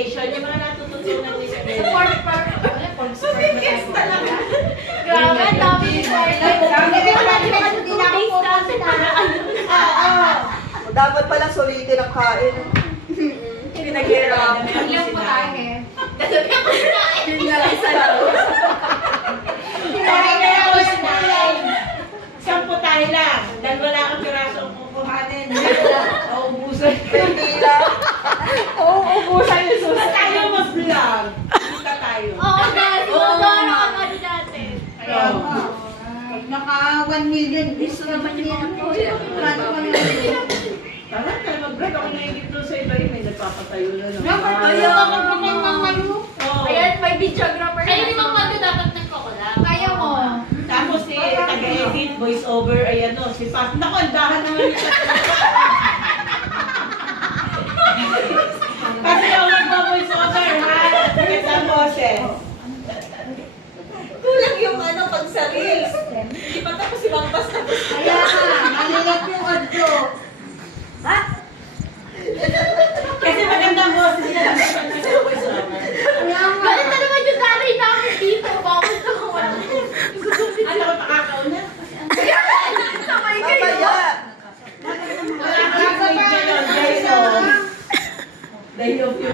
appreciation, yung mga natututunan ni Sir. Support pa. Yes, talaga. Grabe, dami ni Dapat pala sulitin ang kain. Pinaghirapan. Ilang po tayo eh. Yun nga lang sa laro. Sampo tayo lang. Dahil wala kang piraso ang kukuhanin. Nauubusan. Hindi lang. Uubusan yung susunod. Ba't tayo mag-vlog? Kita tayo. Oo, guys. Magkano ka ano dati? Ayun. Pag naka 1 million, gusto naman yan. Plano ka naman. Tara tayo mag-vlog. Ako naigit doon sa iba yun. May nagpapatayo na naman. Dapat Ah. tayo magpapangmamayo. Oo. Ayan, may videographer. Ay, di ba pag dapat nagkukulab? Kaya mo. Tapos si taga-edit, voice over, ayan o, si Pat. Naku, ang dahan naman yung